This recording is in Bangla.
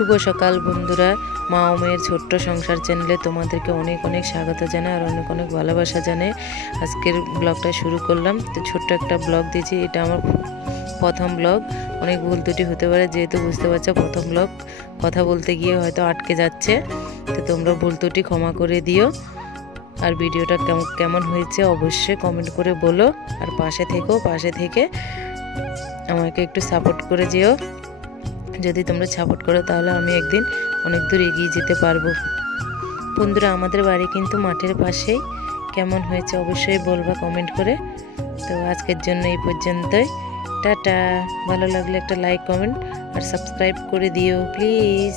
শুভ সকাল বন্ধুরা, মা ও মেয়ের ছোট্ট সংসার চ্যানেলে তোমাদেরকে অনেক অনেক স্বাগত জানাই আর অনেক অনেক ভালোবাসা জানাই। আজকের ব্লগটা শুরু করলাম। তো ছোট্ট একটা ব্লগ দিয়েছি, এটা আমার প্রথম ব্লগ। অনেক ভুল ত্রুটি হতে পারে, যেহেতু বুঝতে পারছো প্রথম ব্লগ, কথা বলতে গিয়ে হয়তো আটকে যাচ্ছে, তো তোমরা ভুল ত্রুটি ক্ষমা করে দিও। আর ভিডিওটা কেমন হয়েছে অবশ্যই কমেন্ট করে বলো। আর পাশে থেকে আমাকে একটু সাপোর্ট করে যেও। যদি তোমরা সাপোর্ট করো তাহলে আমি একদিন অনেক দূর এগিয়ে যেতে পারবো। বন্ধুরা, আমাদের বাড়ি কিন্তু মাঠের পাশেই। কেমন হয়েছে অবশ্যই বলবা কমেন্ট করে। তো আজকের জন্য এই পর্যন্তই। টাটা। ভালো লাগলে একটা লাইক, কমেন্ট আর সাবস্ক্রাইব করে দিও প্লিজ।